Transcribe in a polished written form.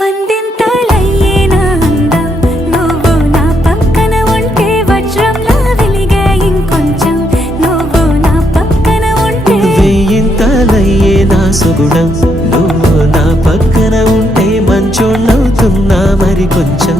వందింతలయ్యేనా అందం నువ్వు నా పక్కన ఉంటే వజ్రంలా వెలిగే ఇంకొంచెం నువ్వు నా పక్కన ఉంటే వెయ్యింతలయ్యేనా సుగుణం నువ్వు నా పక్కన ఉంటే మంచోళ్ళవుతున్నా మరి కొంచెం